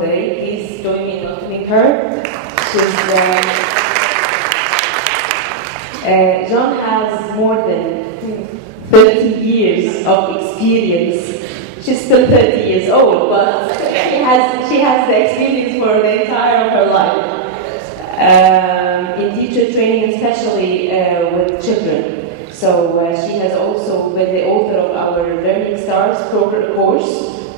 today. Please join me in welcoming her. John has more than 30 years of experience. She's still 30 years old, but she has the experience for the entire of her life in teacher training, especially with children. So she has also been the author of our Learning Stars program course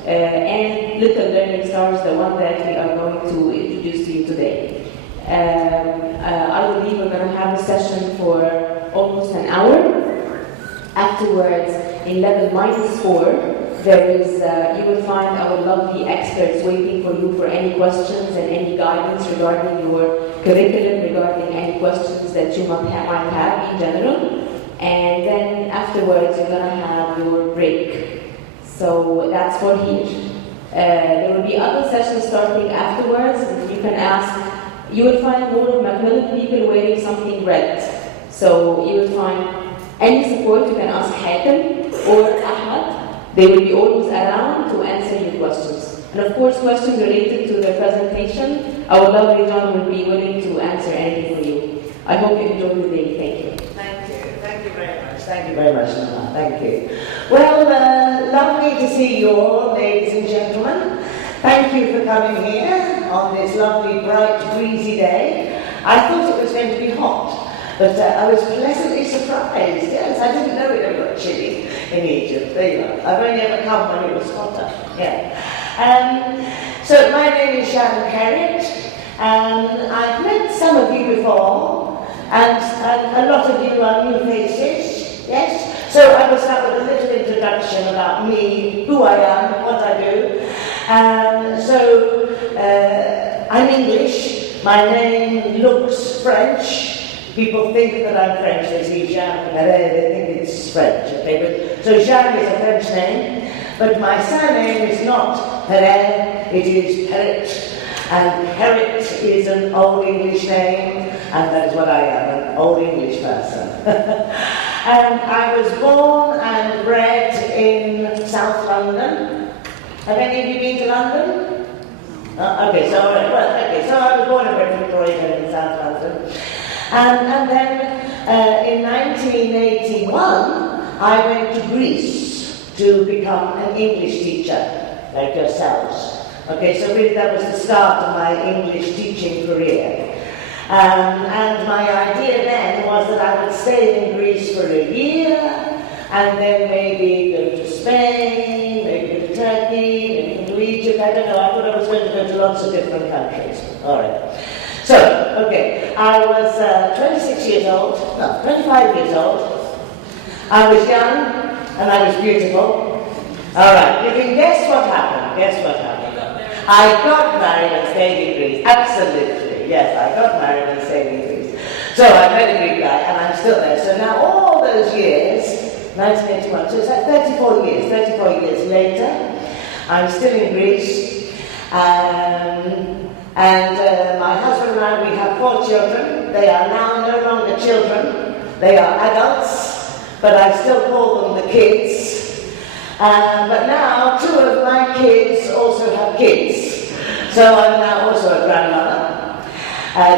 and Little Learning Stars, the one that we are going to introduce to you today. I believe we're going to have a session for almost an hour. Afterwards, in level -4, there is, you will find our lovely experts waiting for you for any questions and any guidance regarding your curriculum, regarding any questions that you might have in general. And then afterwards, you're going to have your break. So that's for here. There will be other sessions starting afterwards. You can ask. You will find more of Macmillan people wearing something red. So you will find any support. You can ask Hatem or Ahmad. They will be always around to answer your questions. And of course, questions related to the presentation, our lovely John will be willing to answer anything for you. I hope you enjoy the day. Thank you. Thank you. Thank you very much. Thank you very much, Nama. Thank you. Well, lovely to see you all, ladies and gentlemen. Thank you for coming here on this lovely, bright, breezy day. I thought it was going to be hot. But I was pleasantly surprised, yes. I didn't know it ever got chilly in Egypt. There you are. I've only ever come when it was hotter. Yeah. So my name is Sharon Carrot, and I've met some of you before, and a lot of you are new faces, yes? So I will start with a little introduction about me, who I am, what I do. I'm English. My name looks French. People think that I'm French, they see Jean Perret, they think it's French, okay? But, so Jean is a French name, but my surname is not Perret, it is Perret. And Perret is an Old English name, and that is what I am, an Old English person. And I was born and bred in South London. Have any of you been to London? Okay, so I was born and bred in Croydon in South London. And then in 1981, I went to Greece to become an English teacher, like yourselves. Okay, so really that was the start of my English teaching career. And my idea then was that I would stay in Greece for a year, and then maybe go to Spain, maybe go to Turkey, maybe go to Egypt, I don't know. I thought I was going to go to lots of different countries. All right. So, okay, I was 25 years old. I was young, and I was beautiful. All right, you can guess what happened. Guess what happened? I got married and stayed in Greece. Absolutely, yes, I got married and stayed in Greece. So I met a Greek guy, and I'm still there. So now all those years, 1981, so it's like 34 years later, I'm still in Greece. My husband and I, we have 4 children. They are now no longer children. They are adults, but I still call them the kids. But now 2 of my kids also have kids. So I'm now also a grandmother,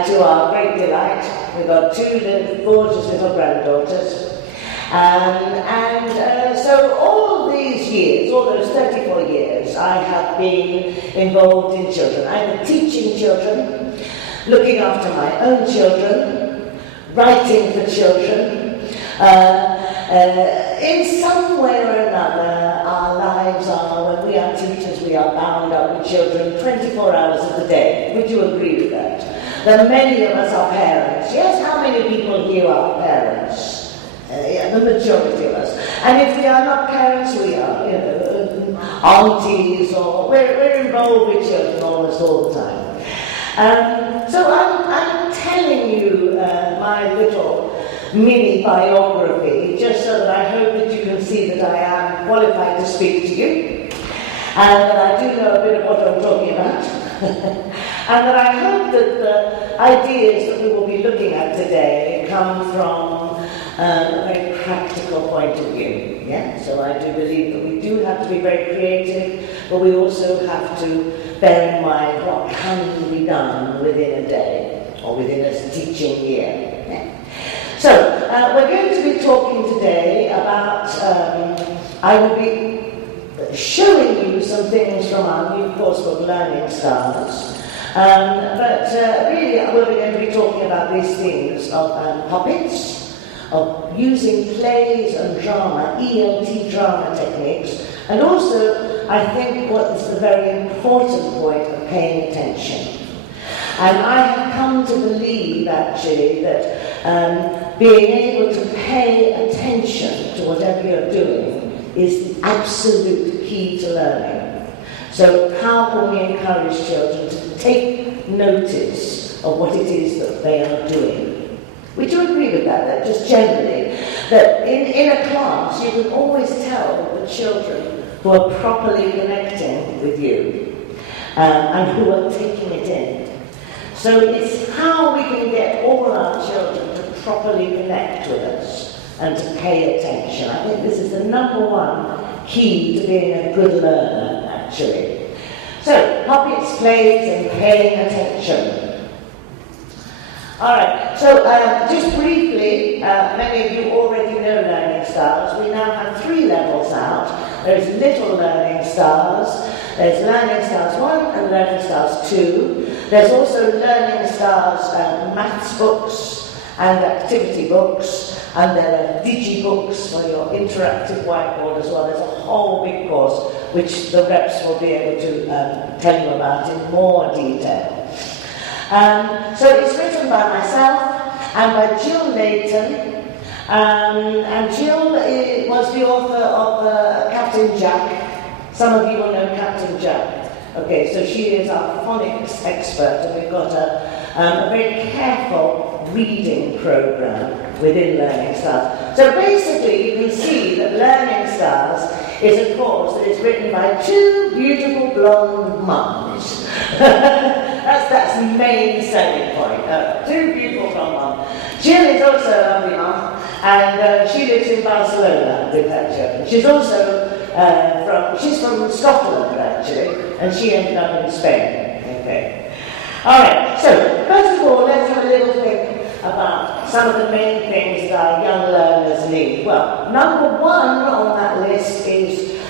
to our great delight. We've got 2 gorgeous little granddaughters. So all these years, all those 34 years, I have been involved in children, either teaching children, looking after my own children, writing for children. In some way or another, our lives are, when we are teachers, we are bound up with children 24 hours of the day. Would you agree with that? That many of us are parents. Yes, how many people here are parents? The majority of us. And if we are not parents, we are, aunties, or we're involved with children almost all the time. So I'm telling you my little mini biography, just so that I hope that you can see that I am qualified to speak to you, and that I do know a bit of what I'm talking about, and that I hope that the ideas that we will be looking at today come from a very practical point of view. Yeah? So I do believe that we do have to be very creative, but we also have to bear in mind what can be done within a day or within a teaching year. Yeah. So, we're going to be talking today about, I will be showing you some things from our new course book, Learning Stars. But really, we're going to be talking about these things of puppets, of using plays and drama, ELT drama techniques, and also, I think, what is the very important point of paying attention. And I have come to believe, actually, that being able to pay attention to whatever you're doing is the absolute key to learning. So how can we encourage children to take notice of what it is that they are doing? Would you agree with that just generally, that in a class you can always tell the children who are properly connecting with you and who are taking it in. So it's how we can get all our children to properly connect with us and to pay attention. I think this is the number one key to being a good learner, actually. So, puppets, plays, and paying attention. All right, so just briefly, many of you already know Learning Stars. We now have 3 levels out. There's Little Learning Stars, there's Learning Stars 1 and Learning Stars 2. There's also Learning Stars maths books and activity books, and there are digi-books for your interactive whiteboard as well. There's a whole big course which the reps will be able to tell you about in more detail. So it's written by myself and by Jill Layton, and Jill was the author of Captain Jack. Some of you will know Captain Jack. Okay, so she is our phonics expert, and we've got a very careful reading program within Learning Stars. So basically, you can see that Learning Stars is a course that is written by 2 beautiful blonde mums. That's the main selling point. 2 beautiful blonde mums. Jill is also a lovely mum, and she lives in Barcelona with her children. She's also she's from Scotland, actually, and she ended up in Spain. Okay. All right, so first of all, let's have a little think about some of the main things that our young learners need. Well, number 1 on that list is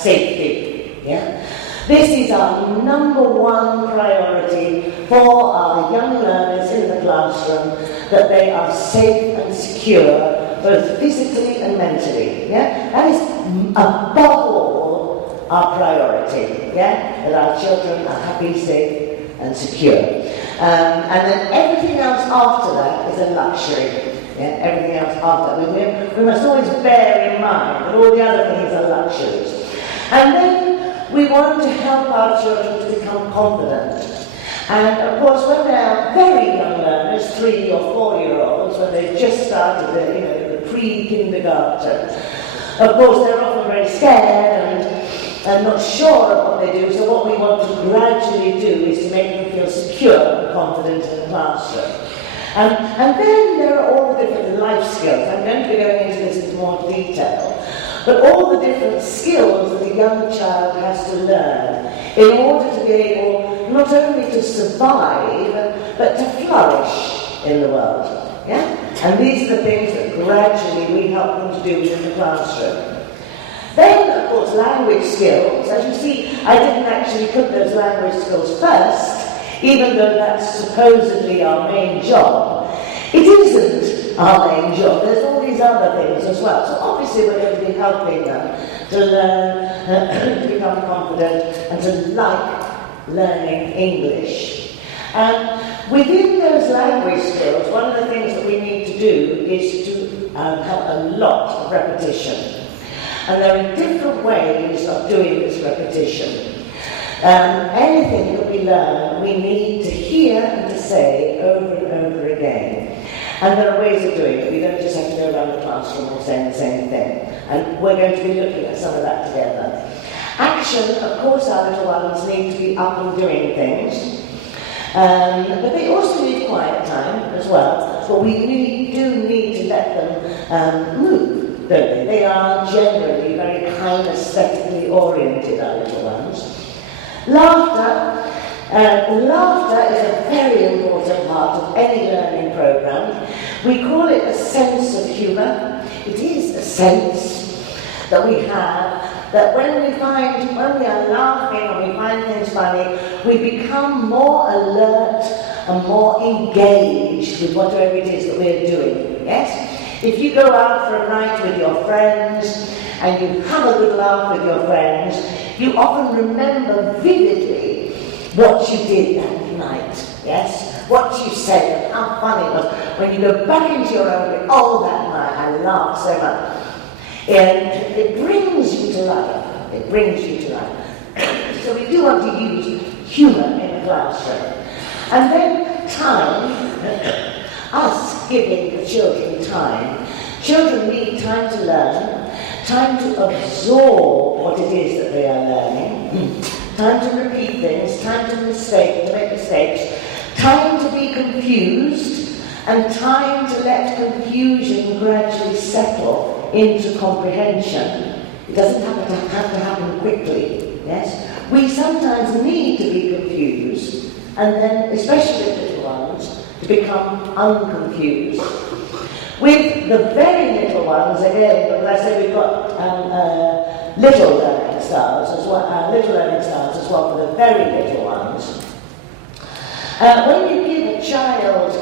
safety. Yeah? This is our number 1 priority for our young learners in the classroom, that they are safe and secure, both physically and mentally. Yeah? That is above all our priority. Yeah? That our children are happy, safe, and secure. And then everything else after that is a luxury. Yeah? Everything else after that. We must always bear in mind that all the other things are luxuries. And then we want to help our children to become confident. And of course, when they are very young learners, 3 or 4-year-olds, when they've just started the pre-kindergarten, of course they're often very scared and not sure of what they do. So what we want to gradually do is to make them feel secure and confident in the classroom. And then there are all the different life skills. I'm going to be going into this in more detail. But all the different skills that a young child has to learn in order to be able not only to survive, but to flourish in the world. Yeah? And these are the things that gradually we help them to do in the classroom. Then, of course, language skills. As you see, I didn't actually put those language skills first, even though that's supposedly our main job. It isn't our main job. There's all these other things as well. So obviously we're going to be helping them to learn, to become confident, and to like learning English. Within those language skills, one of the things that we need to do is to have a lot of repetition. And there are different ways of doing this repetition. Anything that we learn, we need to hear and to say over and over again. And there are ways of doing it. We don't just have to go around the classroom all saying the same thing. And we're going to be looking at some of that together. Action, of course, our little ones need to be up and doing things. But they also need quiet time as well. But we really do need to let them move, don't they? They are generally very kind, aesthetically oriented, our little ones. Laughter, Laughter is a very important part of any learning program. We call it a sense of humour. It is a sense that we have, that when we are laughing and we find things funny, we become more alert and more engaged with whatever it is that we're doing, yes? If you go out for a night with your friends and you have a good laugh with your friends, you often remember vividly what you did that night, yes? What you said and how funny it was. When you go back into your own, oh, that night I laughed so much. And it brings you to life. It brings you to life. So we do want to use humour in the classroom. And then time, us giving the children time. Children need time to learn, time to absorb what it is that they are learning, time to repeat things, time to make mistakes, time to be confused, and time to let confusion gradually settle into comprehension. It doesn't have to happen quickly, yes? We sometimes need to be confused, and then, especially little ones, to become unconfused. With the very little ones, again, because I said we've got little learning styles as well, for the very little ones. When you give a child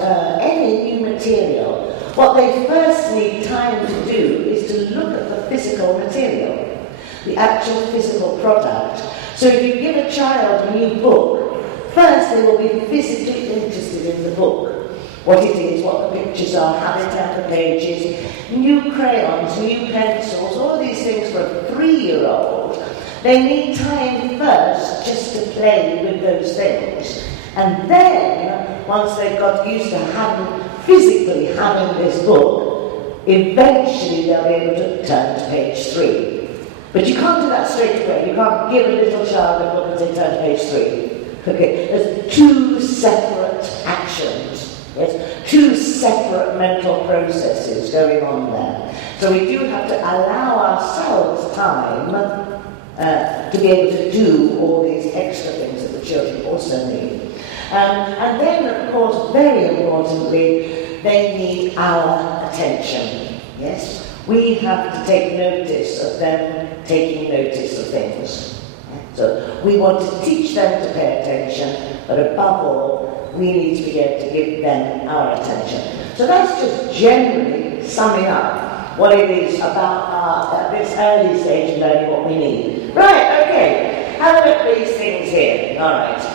any new material, what they first need time to do is to look at the physical material, the actual physical product. So if you give a child a new book, first they will be physically interested in the book. What it is, what the pictures are, how they turn the pages, new crayons, new pencils, all these things for a 3-year-old. They need time first just to play with those things. And then, once they've got used to physically having this book, eventually they'll be able to turn to page 3. But you can't do that straight away. You can't give a little child a book and say turn to page 3. Okay, there's 2 separate actions. Yes, 2 separate mental processes going on there. So we do have to allow ourselves time to be able to do all these extra things that the children also need. And then, of course, very importantly, they need our attention. Yes? We have to take notice of them taking notice of things. So we want to teach them to pay attention, but above all, we need to be able to give them our attention. So that's just generally summing up what it is about at this early stage of learning what we need. Right, okay. Have a look at these things here. All right.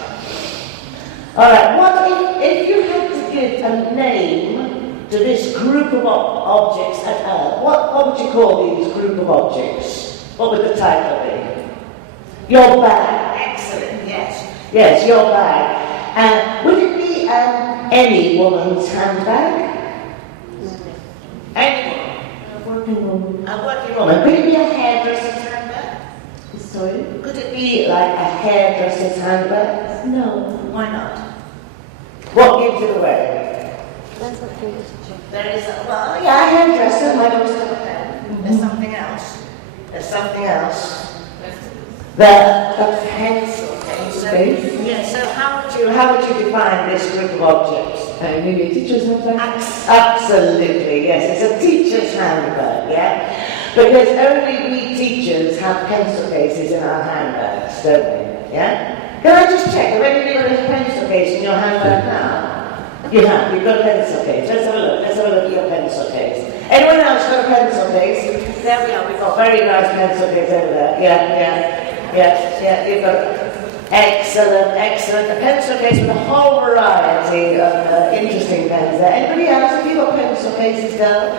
All right, what if you had to give a name to this group of objects at Earth, what would you call these group of objects? What would the title be? Your bag. Excellent, yes. Yes, your bag. Would it be any woman's handbag? Any woman? A working woman. A working woman. Could it be a hairdresser's handbag? Sorry? Could it be like a hairdresser's handbag? No. Why not? What gives it away? That's what they used to check. There is a hairdresser might also have a pen. There's something else. There's something else. The pencil case. Yes, so how would you define this group of objects? Maybe a teacher's handbag? Absolutely, yes. It's a teacher's handbag, yeah? Because only we teachers have pencil cases in our handbags, don't we? Yeah? Can I just check? Have anybody got a pencil case in your handbag now? You have. You've got a pencil case. Let's have a look. Let's have a look at your pencil case. Anyone else got a pencil case? There we are. We've got very nice pencil case over there. Yeah. You've got excellent. A pencil case with a whole variety of interesting pens there. Anybody else? Have you got pencil cases down?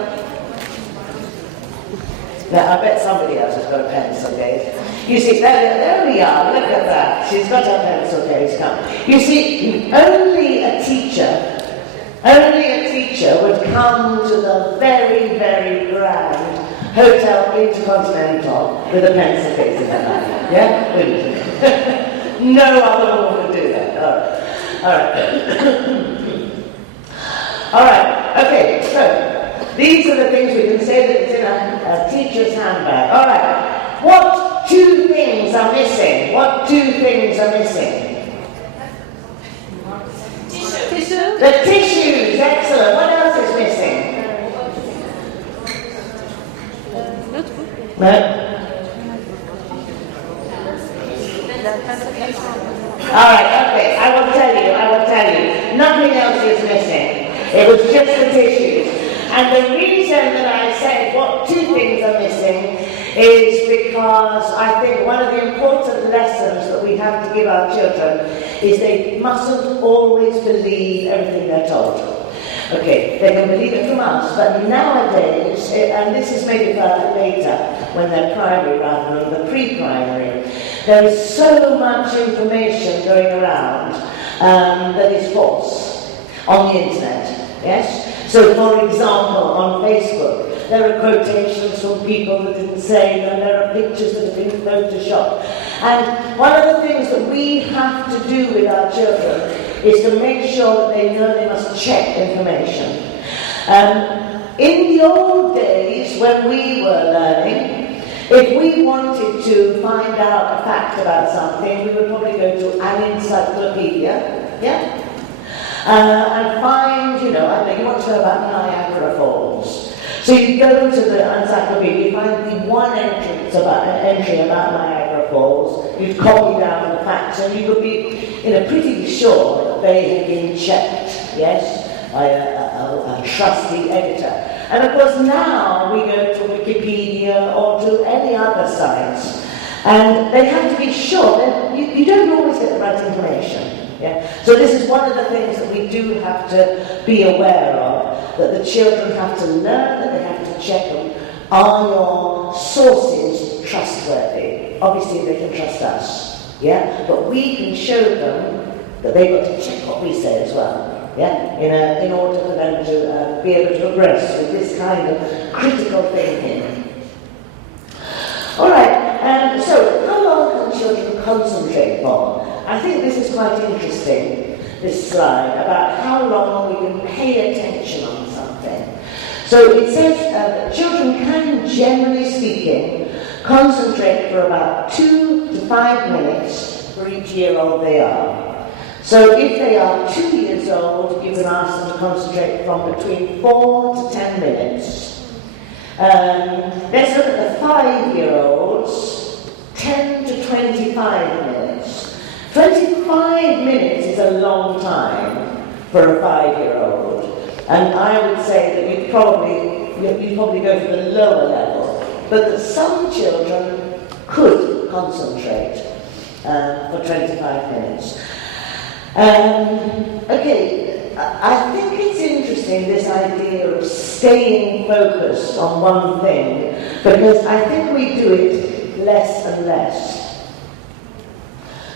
Now, I bet somebody else has got a pencil case. You see, there we are, look at that. She's got her pencil case come. You see, only a teacher would come to the very, very grand Hotel Intercontinental with a pencil case in her hand. Yeah? Wouldn't you? No other woman would do that. All right. All right. Okay, so these are the things we can say that it's in a teacher's handbag. All right. What 2 things are missing? What 2 things are missing? Tissue? The tissues, excellent. What else is missing? Notebook? No? Alright, okay, I will tell you. Nothing else is missing. It was just the tissues. And the reason that I said what two things are missing is because I think one of the important lessons that we have to give our children is they mustn't always believe everything they're told. Okay, they can believe it from us, but nowadays, and this is maybe later, when they're primary rather than the pre-primary, there is so much information going around that is false on the internet, yes? So, for example, on Facebook, there are quotations from people that didn't say them, there are pictures that have been photoshopped. And one of the things that we have to do with our children is to make sure that they know they must check information. In the old days, when we were learning, if we wanted to find out a fact about something, we would probably go to an encyclopedia, yeah? And find, you know, you want to know about Niagara Falls. So you go to the encyclopedia, you find the one entry about Niagara Falls, you'd copy down the facts, and you could be pretty sure that they had been checked, yes, by a trusty editor. And of course now we go to Wikipedia or to any other sites, and they have to be sure that you don't always get the right information. Yeah? So this is one of the things that we do have to be aware of, that the children have to learn, that they have to check them. Are your sources trustworthy? Obviously they can trust us, yeah? But we can show them that they've got to check what we say as well, yeah? In order for them to be able to progress with this kind of critical thinking. All right, so how long can children concentrate for? I think this is quite interesting, this slide, about how long we can pay attention on something. So it says that children can, generally speaking, concentrate for about 2 to 5 minutes for each year old they are. So if they are 2 years old, you can ask them to concentrate from between 4 to 10 minutes. Let's look at the 5-year-olds, 10 to 25 minutes. 25 minutes is a long time for a 5-year-old, and I would say that you'd probably go for the lower level, but that some children could concentrate for 25 minutes. Okay, I think it's interesting, this idea of staying focused on one thing, because I think we do it less and less.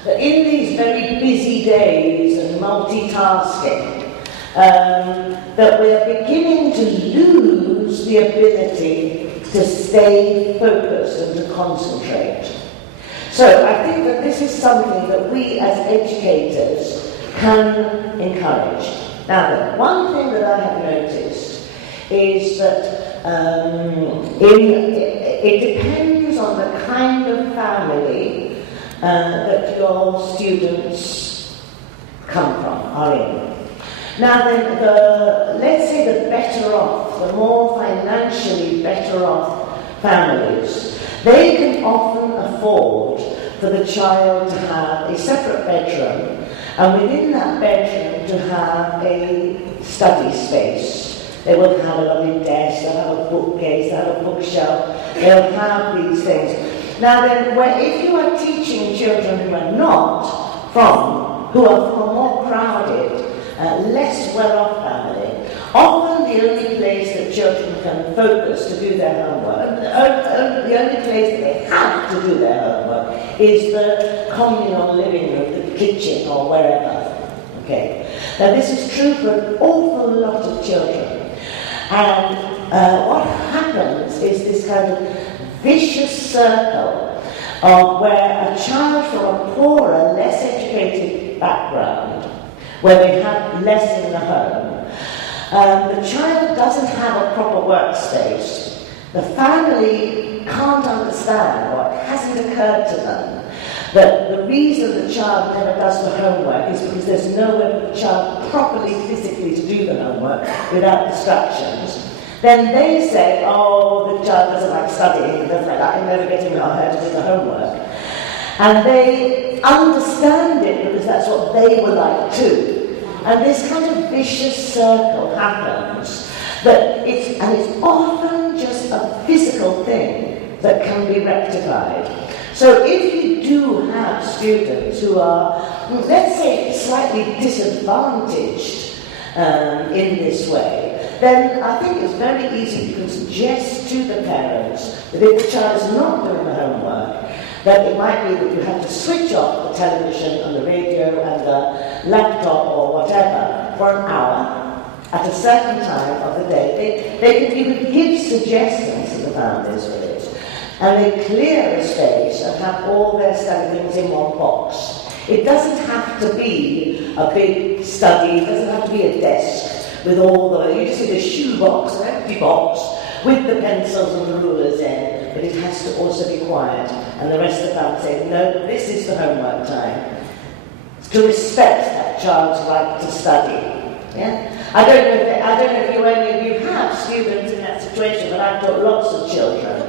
In these very busy days and multitasking, that we're beginning to lose the ability to stay focused and to concentrate. So I think that this is something that we as educators can encourage. Now, one thing that I have noticed is that it depends on the kind of family that your students come from, are in. Now then, let's say the better off, the more financially better off families, they can often afford for the child to have a separate bedroom, and within that bedroom to have a study space. They will have a lovely desk, they'll have a bookcase, they'll have a bookshelf, they'll have these things. Now then, if you are teaching children who are not who are from a more crowded, less well-off family, often the only place that children can focus to do their homework, the only place that they have to do their homework is the communal living room, the kitchen or wherever. Okay. Now this is true for an awful lot of children. And what happens is this kind of vicious circle of where a child from a poorer, less educated background, where they have less in the home, the child doesn't have a proper workspace. The family can't understand what hasn't occurred to them That the reason the child never does the homework is because there's nowhere for the child properly physically to do the homework without distractions. Then they say, oh, the child doesn't like studying, doesn't like that, I'm never getting her to do the homework. And they understand it because that's what they were like too. And this kind of vicious circle happens, and it's often just a physical thing that can be rectified. So if you do have students who are, let's say, slightly disadvantaged in this way, then I think it's very easy you can suggest to the parents that if the child is not doing the homework, that it might be that you have to switch off the television and the radio and the laptop or whatever for an hour at a certain time of the day. You could give suggestions to the families with it. And they clear the space and have all their study things in one box. It doesn't have to be a big study, it doesn't have to be a desk with all the, you just need a shoe box, an empty box, with the pencils and the rulers in, but it has to also be quiet. And the rest of the family say, no, this is the homework time. To respect that child's right to study. Yeah? I don't know if any of you have students in that situation, but I've taught lots of children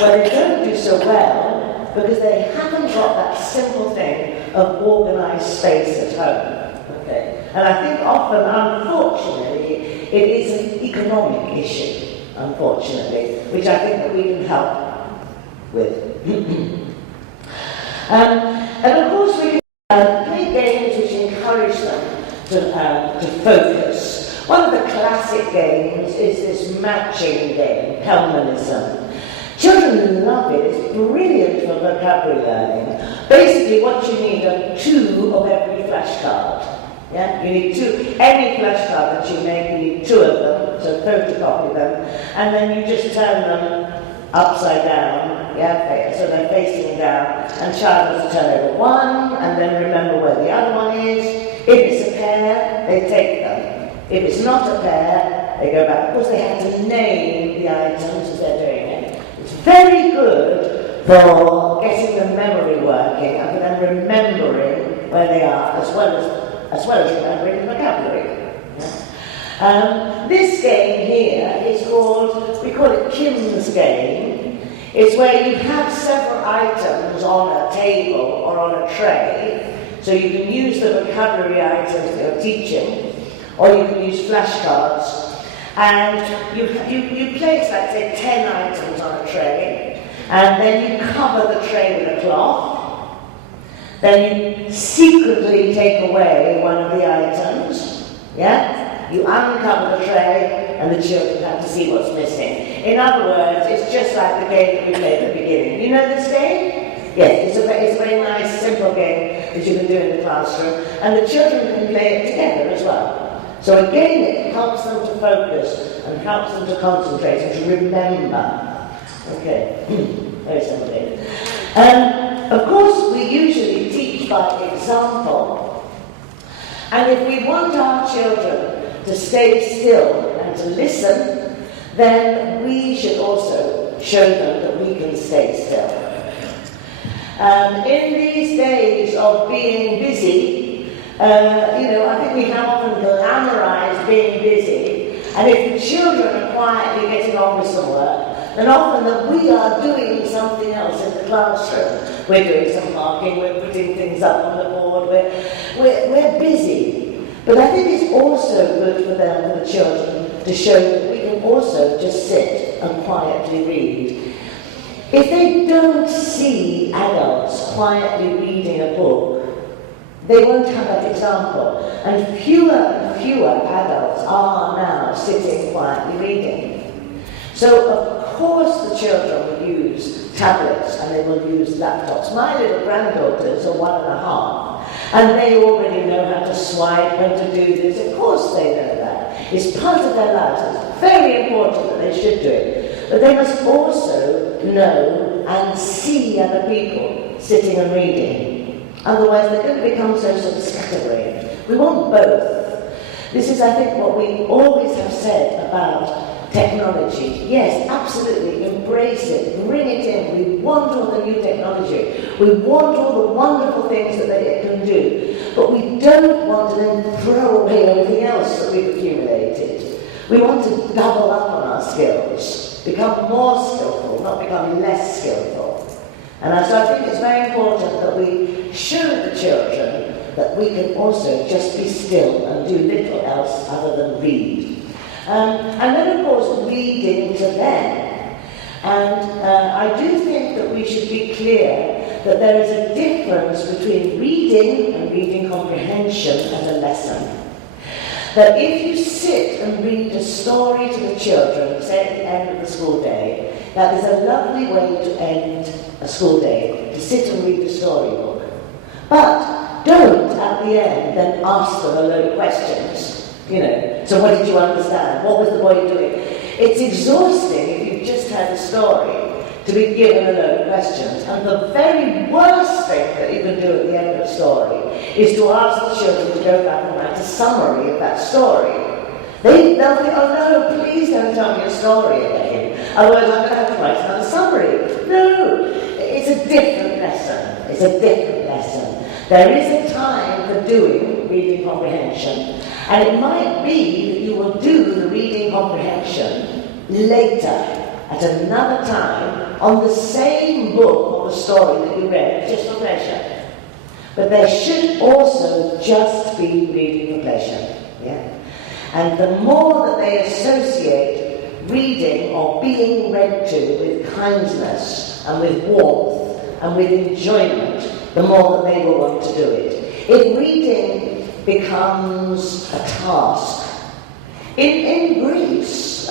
where they don't do so well because they haven't got that simple thing of organised space at home. Okay? And I think often, unfortunately, it is an economic issue, unfortunately, which I think that we can help with. And of course, we can play games which encourage them to focus. One of the classic games is this matching game, Pelmanism. Children love it, it's brilliant for vocabulary learning. Basically what you need are 2 of every flashcard. Yeah? You need 2, any flashcard that you make, you need 2 of them, so photocopy them, and then you just turn them upside down, yeah? So they're facing down, and child has to turn over 1, and then remember where the other one is. If it's a pair, they take them. If it's not a pair, they go back. Of course, they have to name the items as they're doing it. It's very good for getting the memory working and for them remembering where they are, as well as remembering the vocabulary. Yeah? This game here is called, we call it Kim's game. It's where you have several items on a table or on a tray, so you can use the vocabulary items that you're teaching, or you can use flashcards, and you place, like say, 10 items on a tray, and then you cover the tray with a cloth, then you secretly take away one of the items, yeah? You uncover the tray, and the children have to see what's missing. In other words, it's just like the game that we played at the beginning. You know this game? Yes, it's a very nice, simple game that you can do in the classroom, and the children can play it together as well. So again, it helps them to focus and helps them to concentrate and to remember. Okay, very simple game. Of course, we usually teach by example, and if we want our children to stay still and to listen, then we should also show them that we can stay still. In these days of being busy, I think we have often glamorized being busy, and if the children are quietly getting on with some work, then often that we are doing something else in the classroom. We're doing some marking, we're putting things up on the board, we're busy. But I think it's also good for them, for the children, to show that we can also just sit and quietly read. If they don't see adults quietly reading a book, they won't have that example. And fewer adults are now sitting quietly reading. So of course the children will use tablets and they will use laptops. My little granddaughters are 1.5, and they already know how to swipe and to do this. Of course they know that. It's part of their lives. It's very important that they should do it. But they must also know and see other people sitting and reading. Otherwise they're going to become so sort of scatterbrained. We want both. This is, I think, what we always have said about technology. Yes, absolutely, embrace it, bring it in. We want all the new technology. We want all the wonderful things that it can do. But we don't want to then throw away everything else that we've accumulated. We want to double up on our skills, become more skillful, not become less skillful. And so I think it's very important that we show the children that we can also just be still and do little else other than read. And then, of course, reading to them. And I do think that we should be clear that there is a difference between reading and reading comprehension as a lesson. That if you sit and read a story to the children, say at the end of the school day, that is a lovely way to end a school day, to sit and read the storybook. But don't, at the end, then ask them a load of questions. You know, so what did you understand? What was the boy doing? It's exhausting if you've just had a story to be given a load of questions. And the very worst thing that you can do at the end of a story is to ask the children to go back and write a summary of that story. They'll think, oh no, please don't tell me a story again. Otherwise I'm going to have to write another summary. No, it's a different lesson. It's a different lesson. There is a time for doing reading comprehension. And it might be that you will do the reading comprehension later, at another time, on the same book or the story that you read, just for pleasure. But there should also just be reading for pleasure. Yeah? And the more that they associate reading or being read to with kindness and with warmth and with enjoyment, the more that they will want to do it. If reading becomes a task. In Greece, I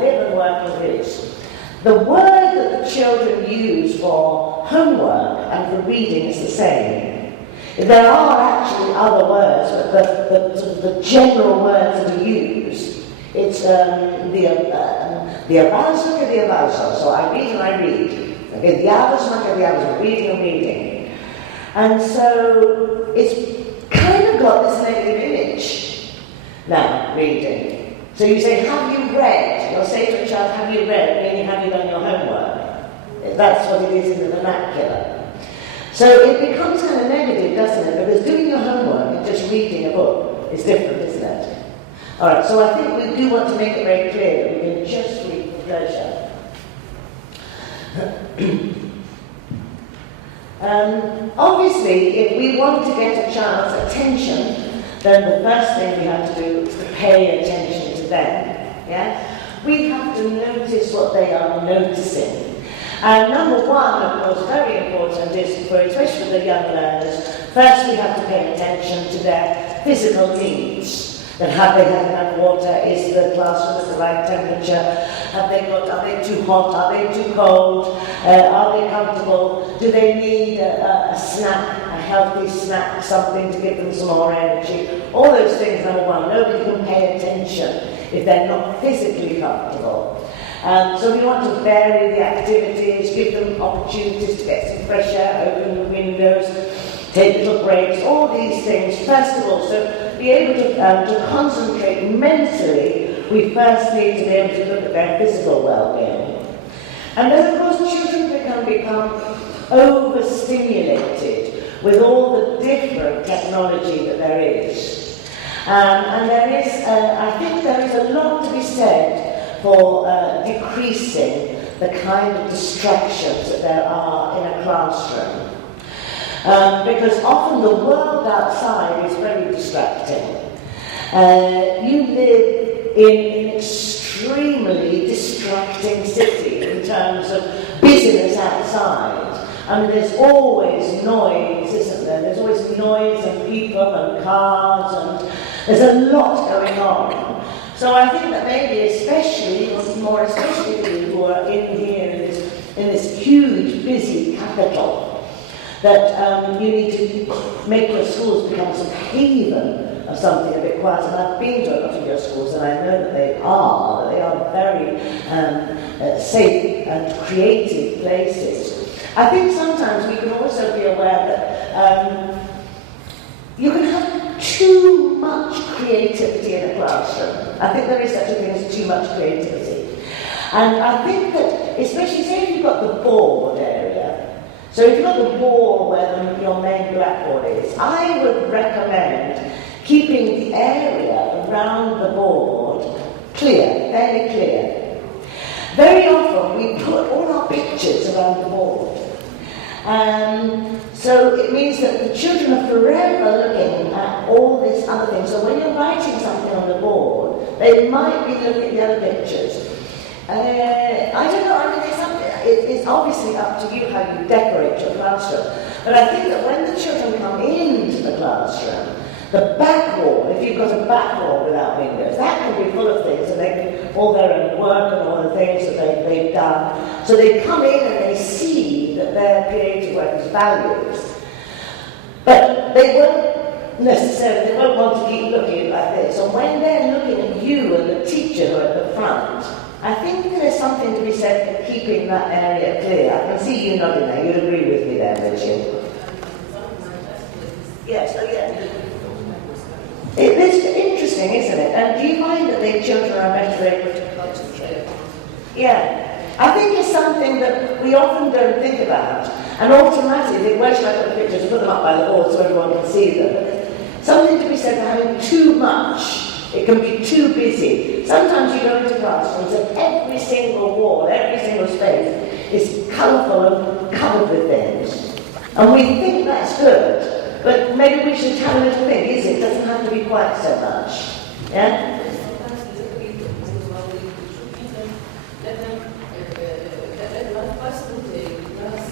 live and work in Greece, the word that the children use for homework and for reading is the same. There are actually other words, but the general words that are used, it's the arousal and the arousal. So I read and I read. Okay, the arousal and the arousal, reading and reading. And so it's kind of got this negative image now, reading. So you say, have you read? You'll say to a child, have you read? Meaning, have you done your homework? That's what it is in the vernacular. So it becomes kind of negative, doesn't it? Because doing your homework and just reading a book is different, isn't it? All right, so I think we do want to make it very clear that we can just read for pleasure. Obviously, if we want to get a child's attention, then the first thing we have to do is to pay attention to them. Yeah? We have to notice what they are noticing. And number one, of course, very important is, for especially for the young learners, first we have to pay attention to their physical needs. That have they had enough water? Is the classroom at the right temperature? Are they too hot? Are they too cold? Are they comfortable? Do they need a snack, a healthy snack, something to give them some more energy? All those things, number one. Nobody can pay attention if they're not physically comfortable. So we want to vary the activities, give them opportunities to get some fresh air, open the windows, take little breaks, all these things. First of all, so be able to concentrate mentally, we first need to be able to look at their physical well-being. And then, of course, children can become overstimulated with all the different technology that there is. And there is, I think there is a lot to be said for decreasing the kind of distractions that there are in a classroom. Because often the world outside is very distracting. You live in an extremely distracting city in terms of business outside. I mean, there's always noise, isn't there? There's always noise and people and cars, and there's a lot going on. So I think that maybe especially for you who are in here in this huge, busy capital, that you need to make your schools become some haven of something a bit quiet. And I've been to a lot of your schools, and I know that they are very safe and creative places. I think sometimes we can also be aware that you can have too much creativity in a classroom. I think there is such a thing as too much creativity. And I think that, especially say if you've got the board area, so if you've got the board where your main blackboard is, I would recommend keeping the area around the board clear, fairly clear. Very often we put all our pictures around the board. So it means that the children are forever looking at all these other things. So when you're writing something on the board, they might be looking at the other pictures. I don't know, I mean, it's obviously up to you how you decorate your classroom. But I think that when the children come into the classroom, the back wall, if you've got a back wall without windows, that can be full of things, and they can, all their own work and all the things that they've done. So they come in and they see that their creative work is valued. But they won't necessarily, they won't want to keep looking like this. And when they're looking at you and the teacher who are at the front, I think there's something to be said for keeping that area clear. I can see you nodding there. You'd agree with me there, would you? Yes, yeah. It's interesting, isn't it? And do you find that the children are better able to concentrate? Yeah. I think it's something that we often don't think about. And automatically, they where should I put the pictures and put them up by the board so everyone can see them? Something to be said for having too much. It can be too busy. Sometimes you go into classrooms and every single wall, every single space is colourful and covered with things. And we think that's good, but maybe we should have a little think, is it? It doesn't have to be quite so much. Yeah?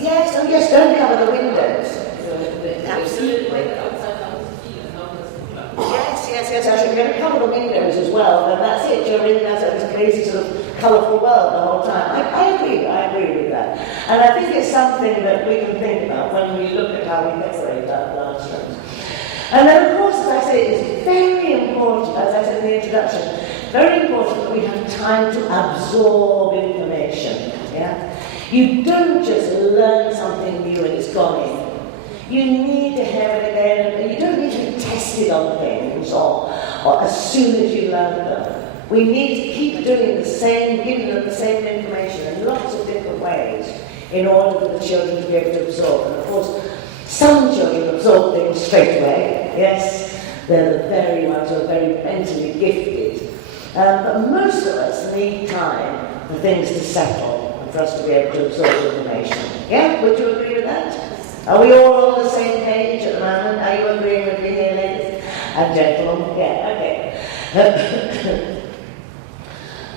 Yes, oh yes, don't cover the windows. Absolutely. Yes, actually, we're going to cover the windows as well, and that's it. You're in that crazy sort of colourful world the whole time. I agree with that. And I think it's something that we can think about when we look at how we decorate our classrooms. And then, of course, as I say, it's very important, as I said in the introduction, very important that we have time to absorb information. Yeah? You don't just learn something new and it's gone in. You need to hear it again, and you don't need to be tested on things or as soon as you learn them. We need to keep doing the same, giving them the same information in lots of different ways in order for the children to be able to absorb. And of course, some children absorb things straight away. Yes, they're the very ones who are very mentally gifted. But most of us need time for things to settle and for us to be able to absorb information. Yeah, would you agree with that? Are we all on the same page at the moment? Are you agreeing with me here, ladies and gentlemen? Yeah, okay.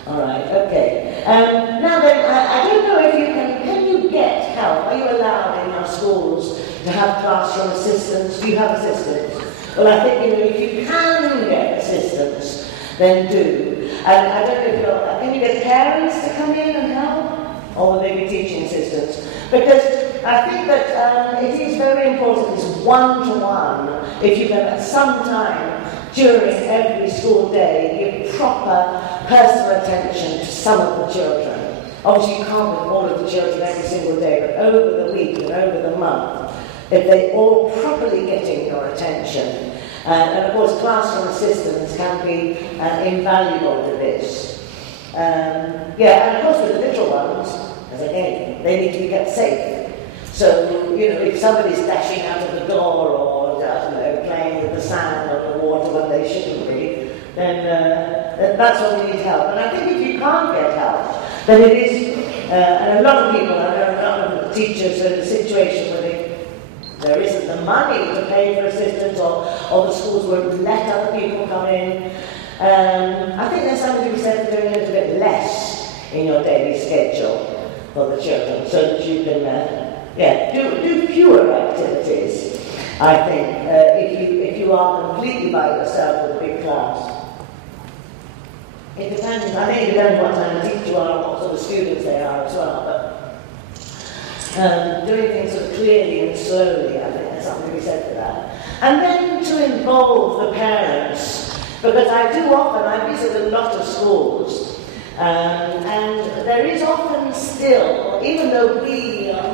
All right, okay. Now then, I don't know if you can you get help? Are you allowed in our schools to have classroom assistants? Do you have assistants? Well, I think, if you can get assistants, then do. And I don't know if can you get parents to come in and help? Or will they be teaching assistants? Because I think that it is very important, this one-to-one, if you can at some time during every school day give proper personal attention to some of the children. Obviously you can't with all of the children every single day, but over the week and over the month, if they're all properly getting your attention. And of course classroom assistants can be invaluable to this. Yeah, and of course with the little ones, as again, they need to be kept safe. So, if somebody's dashing out of the door or, playing with the sand or the water when they shouldn't be, then that's when we need help. And I think if you can't get help, then it is, and a lot of people, I know a lot of teachers are in a situation where there isn't the money to pay for assistance or the schools won't let other people come in. I think there's something to be said for doing a little bit less in your daily schedule for the children so that you can do fewer activities, I think, if you are completely by yourself with a big class. It depends, I think it depends what kind of teacher you are and what sort of students they are as well, but doing things sort of clearly and slowly, I think there's something to be said for that. And then to involve the parents, because I visit a lot of schools, and there is often still, even though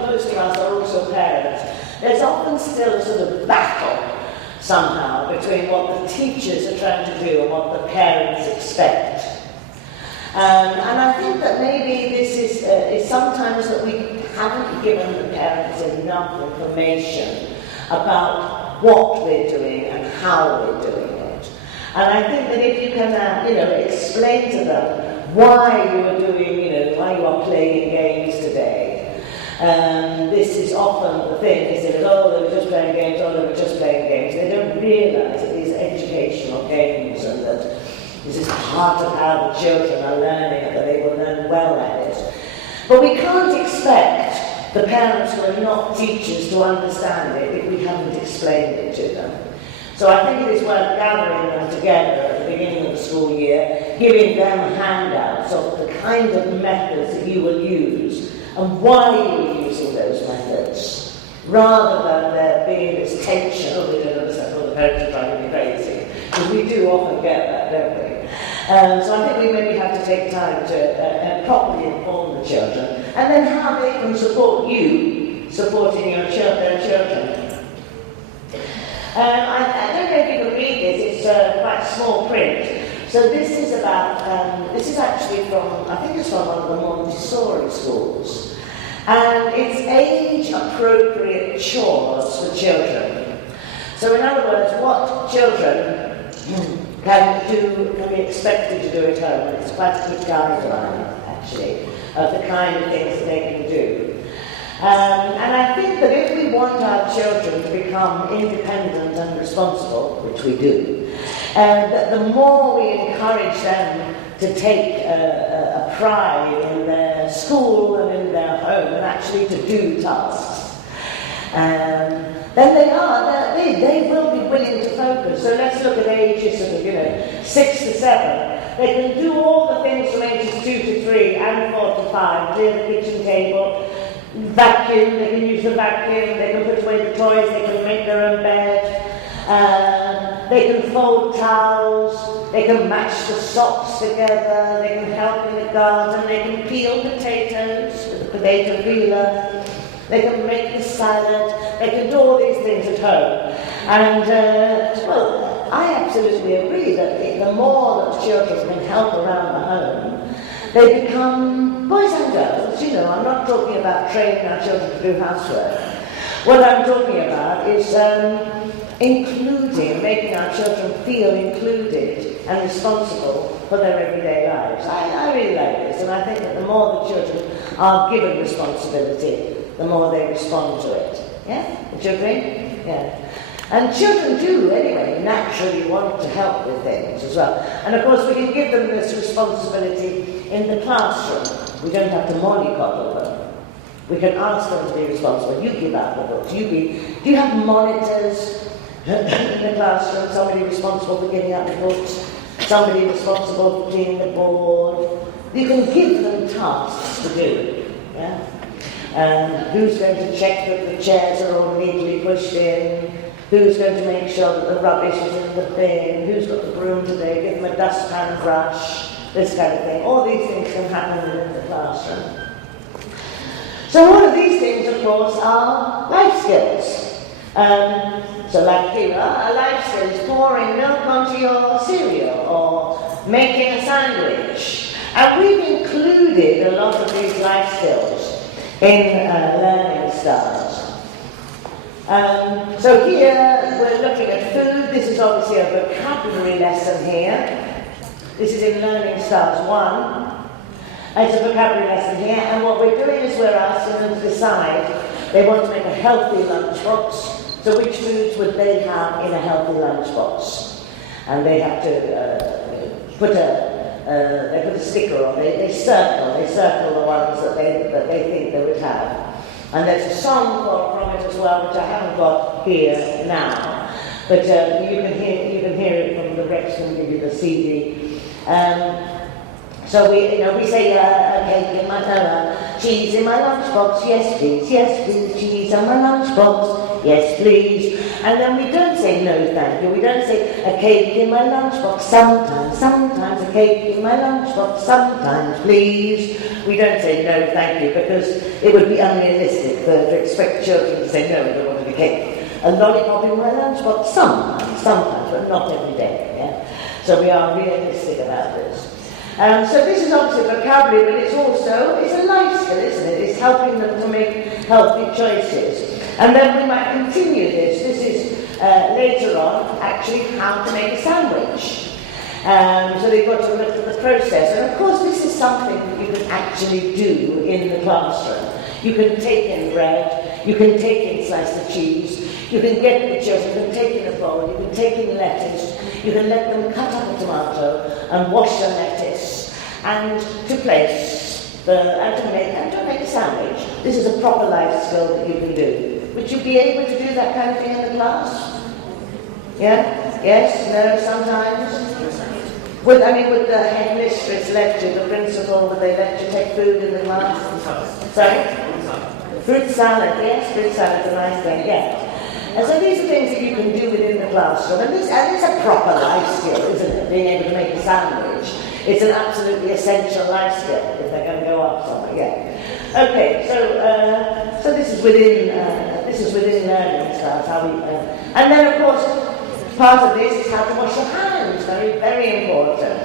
most of us are also parents, there's often still a sort of battle somehow between what the teachers are trying to do and what the parents expect. And I think that maybe this is sometimes that we haven't given the parents enough information about what we're doing and how we're doing it. And I think that if you can, explain to them why you are doing, why you are playing games today. This is often the thing. They say, oh, they were just playing games, oh, they were just playing games. They don't realise that these are educational games and that this is part of how the children are learning and that they will learn well at it. But we can't expect the parents who are not teachers to understand it if we haven't explained it to them. So I think it is worth gathering them together at the beginning of the school year, giving them handouts of the kind of methods that you will use and why you're using those methods, rather than there being this tension, oh, they don't understand, oh, the parents are driving me crazy. Because we do often get that, don't we? So I think we maybe have to take time to properly inform the children, and then how they can support you supporting their children. I don't know if you can read this, it's quite small print. So this is about, this is actually from, I think it's from one of the Montessori schools. And it's age-appropriate chores for children. So in other words, what children can be expected to do at home. And it's quite a good guideline, actually, of the kind of things that they can do. And I think that if we want our children to become independent and responsible, which we do, that the more we encourage them to take a pride in their school and in their home and actually to do tasks, then they will be willing to focus. So let's look at ages of 6 to 7. They can do all the things from ages 2 to 3 and 4 to 5, clear the kitchen table, vacuum, they can use the vacuum, they can put away the toys, they can make their own bed, they can fold towels, they can match the socks together, they can help in the garden, they can peel potatoes with a potato peeler, they can make the salad, they can do all these things at home. And, I absolutely agree that the more that children can help around the home, they become boys and girls. I'm not talking about training our children to do housework. What I'm talking about is making our children feel included and responsible for their everyday lives. I really like this, and I think that the more the children are given responsibility, the more they respond to it. Yeah? Would you agree? Yeah. And children do, anyway, naturally want to help with things as well. And of course, we can give them this responsibility in the classroom. We don't have to mollycoddle them. We can ask them to be responsible. You give out the books. Do you have monitors in the classroom? Somebody responsible for giving out the books? Somebody responsible for cleaning the board? You can give them tasks to do. Yeah? And who's going to check that the chairs are all neatly pushed in? Who's going to make sure that the rubbish is in the bin? Who's got the broom today? Give them a dustpan brush. This kind of thing. All these things can happen within the classroom. So all of these things, of course, are life skills. So like here, a life skill is pouring milk onto your cereal or making a sandwich. And we've included a lot of these life skills in learning styles. So here we're looking at food. This is obviously a vocabulary lesson here. This is in Learning Styles 1. It's a vocabulary lesson here, and what we're doing is we're asking them to decide. They want to make a healthy lunchbox, so which foods would they have in a healthy lunchbox? And they have to put a sticker on. They circle the ones that they think they would have. And there's a song from it as well, which I haven't got here now, but you can hear it from the Rex when give you the CD. So we say, cheese in my lunchbox, yes please, cheese in my lunchbox, yes please. And then we don't say no thank you, we don't say a cake in my lunchbox, sometimes a cake in my lunchbox, sometimes please. We don't say no thank you because it would be unrealistic to expect children to say no, they don't want a cake. A lollipop in my lunchbox, sometimes but not every day. Yeah? So we are realistic about this. So this is obviously vocabulary, but it's a life skill, isn't it? It's helping them to make healthy choices. And then we might continue this. This is later on, actually, how to make a sandwich. So they've got to look at the process. And of course, this is something that you can actually do in the classroom. You can take in bread, you can take in slice of cheese, you can get the children, you can take in a bowl, you can take in lettuce, you can let them cut up a tomato and wash the lettuce and to place and to make a sandwich. This is a proper life skill that you can do. Would you be able to do that kind of thing in the class? Yeah? Yes? No? Sometimes? With the headmistress let you, the principal, would they let you take food in the class? Sorry? Fruit salad, yes, fruit salad is a nice thing, yeah. And so these are things that you can do within the classroom, and it's a proper life skill, isn't it? Being able to make a sandwich. It's an absolutely essential life skill if they're going to go up somewhere, yeah. Okay, so this is within learning styles, how we, and then of course, part of this is how to wash your hands, very, very important.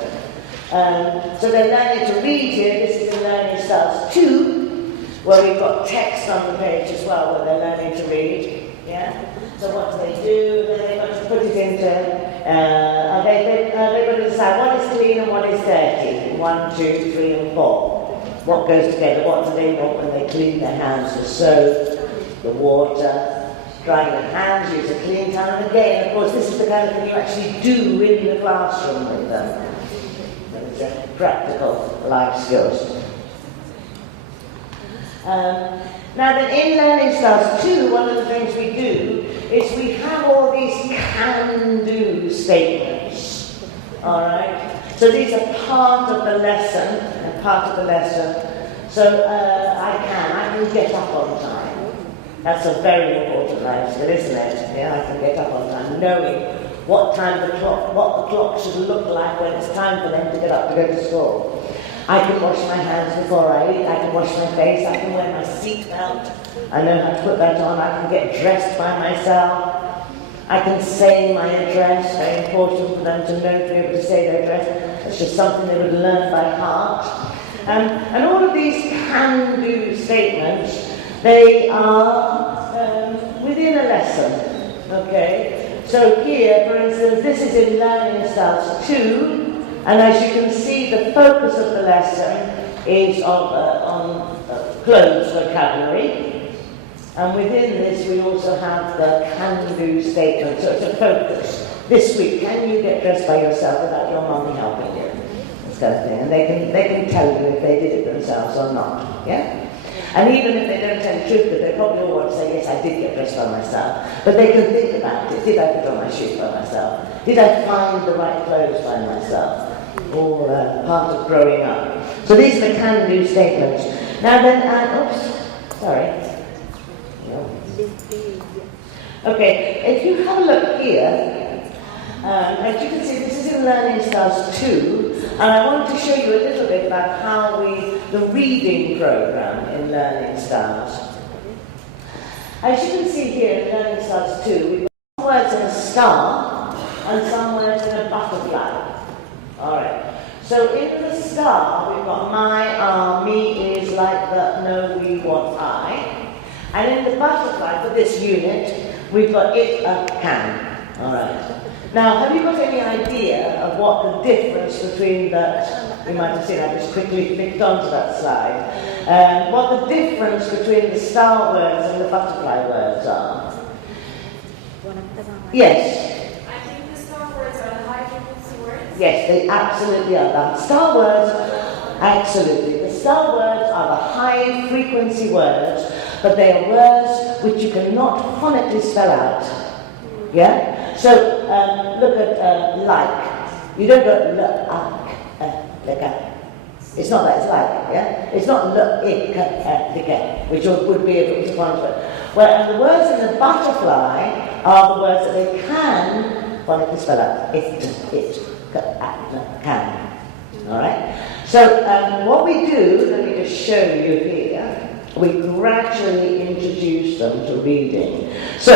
So they're learning to read here, this is in Learning Styles 2, where we've got text on the page as well, where they're learning to read. Yeah? So what do? Then they've got to put it into, they've got to decide what is clean and what is dirty. 1, 2, 3, and 4. What goes together? What do they want when they clean their hands? The soap, the water, drying their hands, use a clean towel. And again, of course, this is the kind of thing you actually do in the classroom with them. It's practical life skills. Now then, in Learning Styles 2, one of the things we do is we have all these can-do statements. All right? So these are part of the lesson, So I can get up on time. That's a very important life skill, isn't it? Yeah, I can get up on time, knowing what the clock should look like when it's time for them to get up to go to school. I can wash my hands before I eat, I can wash my face, I can wear my seatbelt, I know how to put that on, I can get dressed by myself, I can say my address, very important for them to know to be able to say their address. It's just something they would learn by heart. And all of these can-do statements, they are within a lesson, okay? So here, for instance, this is in Learning Styles 2, and as you can see, the focus of the lesson is on clothes vocabulary. And within this, we also have the can-do statement. So it's a focus. This week, can you get dressed by yourself without your mummy helping you? This kind of thing. And they can tell you if they did it themselves or not. Yeah? And even if they don't tell the truth, but they probably all want to say, yes, I did get dressed by myself. But they can think about it. Did I put on my shoes by myself? Did I find the right clothes by myself? All part of growing up. So these are the can-do statements. Now then, sorry. Okay, if you have a look here, as you can see, this is in Learning Styles 2, and I want to show you a little bit about how the reading program in Learning Styles. As you can see here in Learning Styles 2, we've got some words in a star and some words in a butterfly. Alright, so in the star, we've got my, me is like the, no, we, what, I. And in the butterfly, for this unit, we've got it, can. Alright. Now, have you got any idea of what the difference between that, you might have seen, I just quickly clicked onto that slide, what the difference between the star words and the butterfly words are? Yes. Yes, they absolutely are. The star words, absolutely. The star words are the high frequency words, but they are words which you cannot phonetically spell out. Yeah? So, look at like. You don't go like, it's not that, it's like, yeah? It's not which would be if it was a foreign word. Well, the words in the butterfly are the words that they can phonetically spell out. It. Can. Alright? So what we do, let me just show you here, we gradually introduce them to reading. So,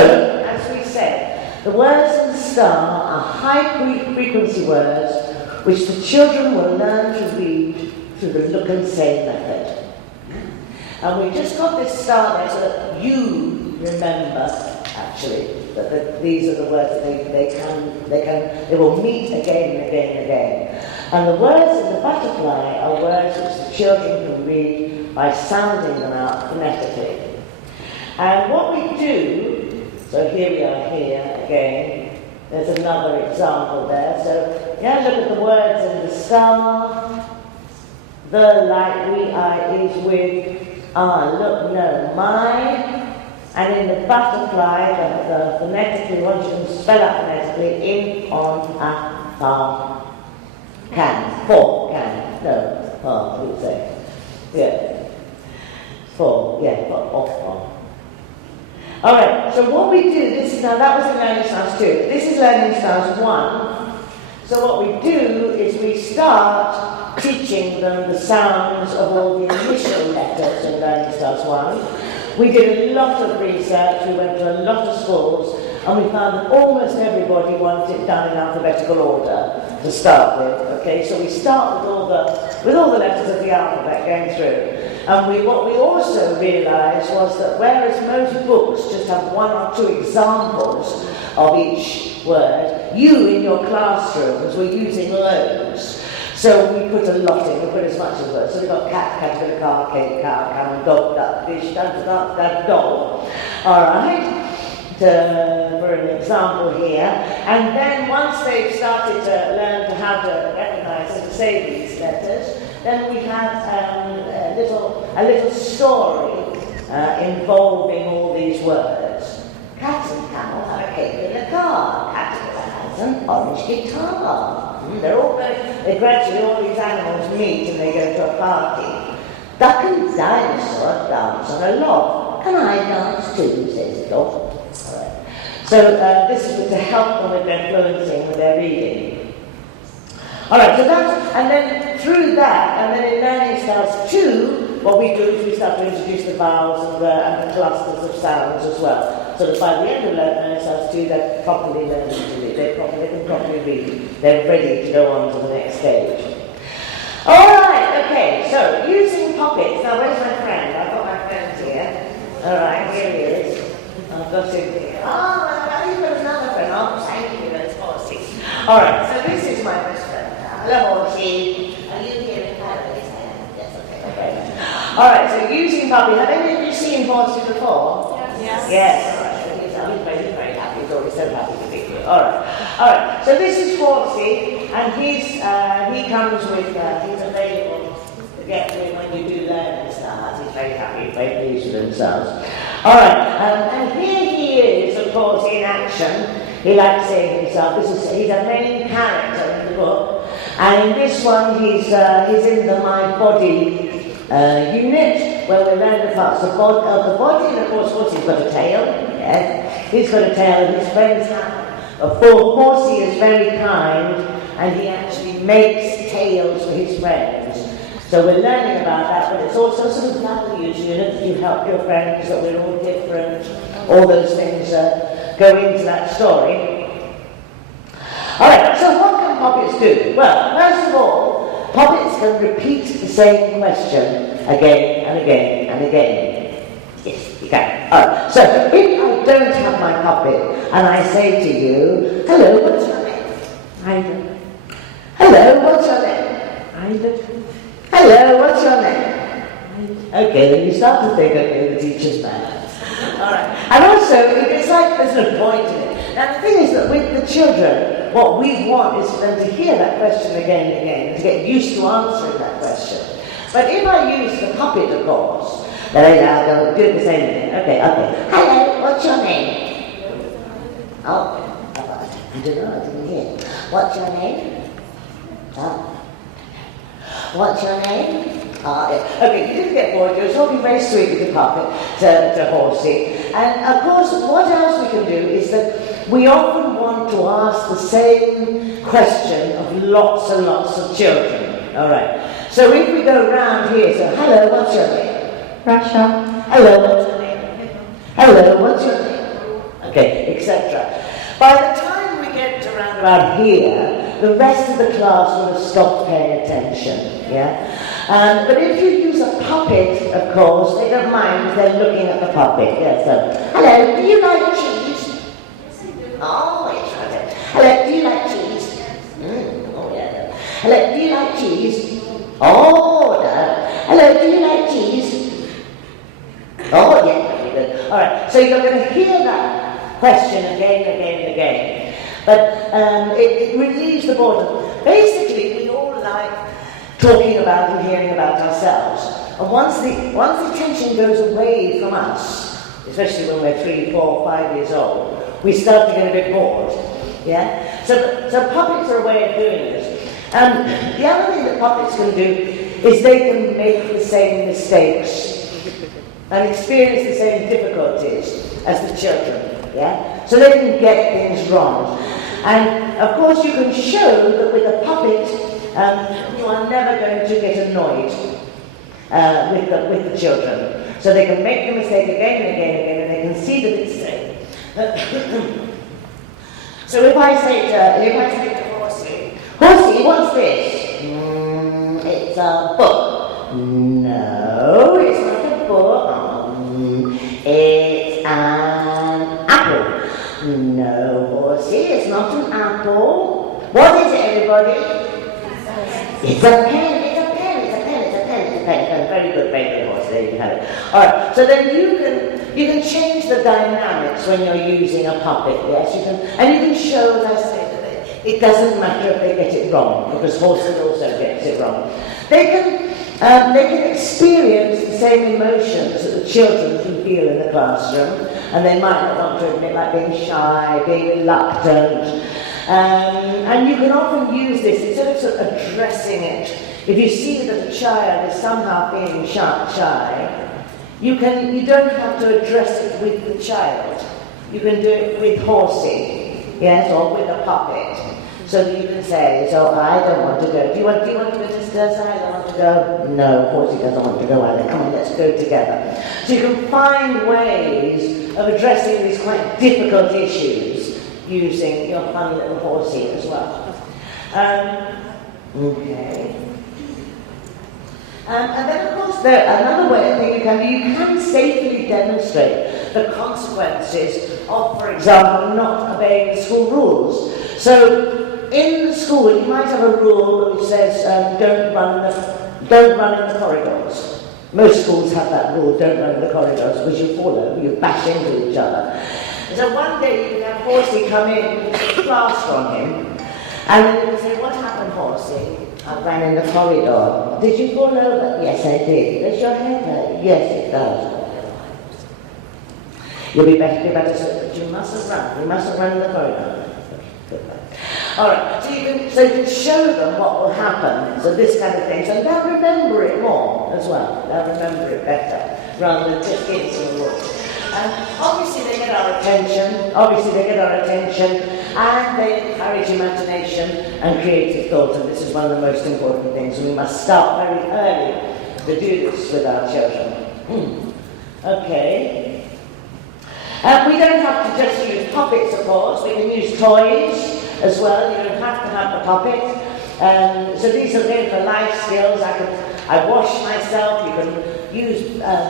as we said, the words in Star are high-frequency words which the children will learn to read through the look and say method. And we just got this star there so that you remember, actually, that these are the words that they will meet again and again and again. And the words in the butterfly are words which the children can read by sounding them out phonetically. And what we do, so here we are here again, there's another example there. So yeah, look at the words in the star. The, like, we, I, is, with, are, look, no, my. And in the butterfly, the phonetically, once you can spell out phonetically, in, on, a, far, can, for, can, no, far, we would say. Yeah. For, yeah, for, off, on. Alright, so what we do, this is now, that was in Learning Styles 2. This is Learning Styles 1. So what we do is we start teaching them the sounds of all the initial letters in Learning Styles 1. We did a lot of research, we went to a lot of schools, and we found that almost everybody wanted it done in alphabetical order to start with. Okay, so we start with all the letters of the alphabet going through. And what we also realised was that whereas most books just have one or two examples of each word, you in your classrooms were using loads. So we put a lot in, we put as much as words. So we've got cat, caterpillar, car, cake, cow, camel, dog, duck, fish, duck, dog. Alright? For an example here. And then once they've started to learn how to recognise and to say these letters, then we have a little story involving all these words. Cat and camel have a cake in a car. Caterpillar has an orange guitar. They gradually, all these animals meet and they go to a party. Duck and dinosaur dance on a log. Can I dance too, says the dog. So this is to help them with their fluency, with their reading. Alright, so that's, and then through that, and then in Learning Styles 2, what we do is we start to introduce the vowels and the clusters of sounds as well. So that by the end of Learning Styles 2, they're properly learning to read, they can properly read, they're ready to go on to the next stage. Alright, okay, so using poppets. Now where's my friend? I've got my friend here. Alright, here he is. I've got him here. Oh, you've got another friend. Oh, thank you, that's Horsey. Alright, so this is my best friend. Hello, Horsey. Are you here in Paris? Yes, okay. Alright, so using puppy. Have any of you seen Horsey before? Yes. Yes, alright. He's very happy. He's always so happy to be here. Alright, so this is Horsey, and he comes with, he's available to get with when you do Learning Styles. He's very happy, very pleased with themselves. Alright, and here he is, of course, in action. He likes saying himself. He's a main character in the book. And in this one, he's in the My Body unit, where we learn the parts of the body, and of course, he's got a tail. Yes, he's got a tail, and his friends have. Of course, he is very kind, and he actually makes tails for his friends. So we're learning about that, but it's also sort of values unit. You help your friends, that we're all different. All those things go into that story. Alright, so what can poppets do? Well, first of all, poppets can repeat the same question again and again and again. Yes, you can. Alright, so if I don't have my puppet and I say to you, hello, what's your name? Ida. Hello, what's your name? Ida. Hello, what's your name? Okay, then you start to think, okay, the teacher's mad. Alright. And also, it's like there's no point in it. Now the thing is that with the children, what we want is for them to hear that question again and again, and to get used to answering that question. But if I use the puppet, of course, then I'll do the same thing. Okay. Hello, what's your name? Oh, I don't know, I didn't hear. What's your name? Oh. What's your name? Okay, you didn't get bored. You were talking very sweet with the puppet to Horsey. And of course, what else we can do is that we often want to ask the same question of lots and lots of children. All right. So if we go round here, so hello, what's your name? Russia. Hello, what's your name? Hello, what's your name? Okay, etc. By the time we get around here, the rest of the class would have stopped paying attention. Yeah? But if you use a puppet, of course, they don't mind if they're looking at the puppet. Yeah, so, hello, do you like cheese? Oh, it's right. Hello, do you like cheese? Oh, yeah. Hello, do you like cheese? Oh, no. Hello, do you like cheese? Oh, yeah, very good. All right, so you're going to hear that question again and again and again. But it relieves the boredom. Basically, we all like talking about and hearing about ourselves. And once the attention goes away from us, especially when we're 3, 4, 5 years old, we start to get a bit bored. Yeah? So puppets are a way of doing this. The other thing that puppets can do is they can make the same mistakes and experience the same difficulties as the children. Yeah? So they can get things wrong. And of course you can show that with a puppet you are never going to get annoyed with the children. So they can make the mistake again and again and again, and they can see that it's safe. So if I say to Horsey, Horsey, what's this? It's a book. No, it's not a book. It's an apple. No, Horsey, it's not an apple. What is it, everybody? It's a pen, it's a pen, it's a pen, it's a pen, it's a pen. Very good, Horsey, there you have it. Alright, so then you can change the dynamics when you're using a puppet, yes? You can, and you can show, as I say, that it doesn't matter if they get it wrong, because Horsey also gets it wrong. They can experience the same emotions that the children can feel in the classroom, and they might not want to admit, like being shy, being reluctant. And you can often use this instead of sort of addressing it. If you see that a child is somehow feeling shy, you don't have to address it with the child. You can do it with Horsey, yes, or with a puppet. So that you can say, so I don't want to go. Do you want to go to this? I don't want to go. No, Horsey doesn't want to go either. Come on, let's go together. So you can find ways of addressing these quite difficult issues using your fun little Horsey as well. Okay. And then, of course, another way I think you can safely demonstrate the consequences of, for example, not obeying the school rules. So, in the school, you might have a rule which says don't run in the corridors. Most schools have that rule: don't run in the corridors, because you fall over, you bash into each other. So one day you can have Horsey come in with a plaster on him, and then you can say, what happened, Horsey? I ran in the corridor. Did you fall over? Yes, I did. Does your head hurt? Yes, it does. You'll be better, but you mustn't run. You mustn't run in the corridor. Goodbye. All right, so you can show them what will happen. So this kind of thing. So they'll remember it more as well. They'll remember it better, rather than just getting some rules. Obviously they get our attention, and they encourage imagination and creative thought, and this is one of the most important things. We must start very early to do this with our children. Okay. We don't have to just use puppets, of course. We can use toys as well. You don't have to have the puppet. So these are there for life skills. I wash myself. You can use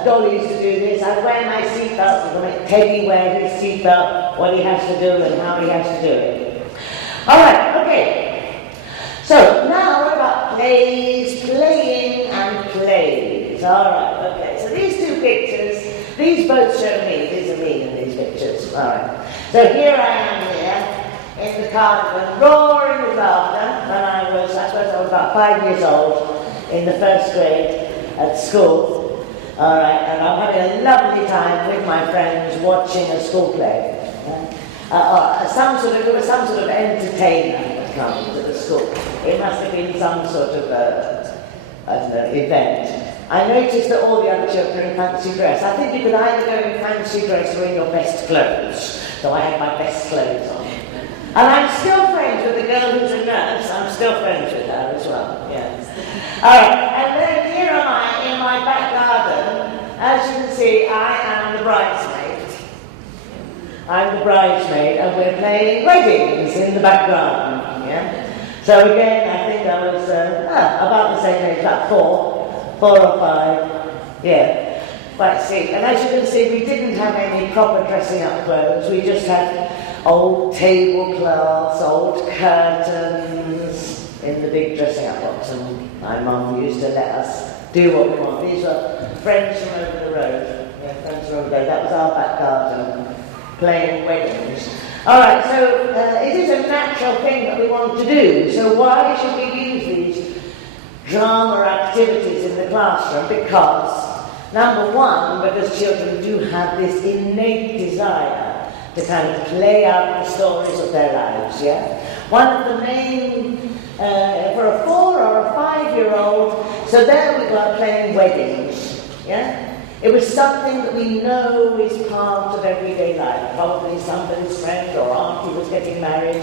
dollies to do this. I wear my seatbelt. You can make Teddy wear his seatbelt, what he has to do and how he has to do it. All right, okay. So now what about plays, playing and plays? All right, okay. So these two pictures, these both show me. These are me in these pictures. All right. So here I am here in the cardigan, roaring with laughter when I suppose I was about 5 years old in the first grade at school. All right, and I'm having a lovely time with my friends watching a school play. Some sort of entertainment that comes to the school. It must have been some sort of event. I noticed that all the other children are in fancy dress. I think you could either go in fancy dress or in your best clothes. So I had my best clothes on. And I'm still friends with the girl who's a nurse. I'm still friends with her as well. Yes. All right, and then here am I in my back garden. As you can see, I am the bridesmaid. I'm the bridesmaid, and we're playing weddings in the background. Yeah. So again, I think I was about the same age, about 4 or 5. Yeah, quite sick. And as you can see, we didn't have any proper dressing up clothes. We just had old tablecloths, old curtains in the big dressing up box. And my mum used to let us do what we want. These were friends from over the road. Yeah, friends from over the road. That was our back garden, playing weddings. All right, so it is a natural thing that we want to do. So why should we use these drama activities in the classroom? Because, number one, because children do have this innate desire to kind of play out the stories of their lives, yeah? One of the main, for a 4 or a 5-year-old, so there we were playing weddings, yeah? It was something that we know is part of everyday life. Probably somebody's friend or auntie was getting married.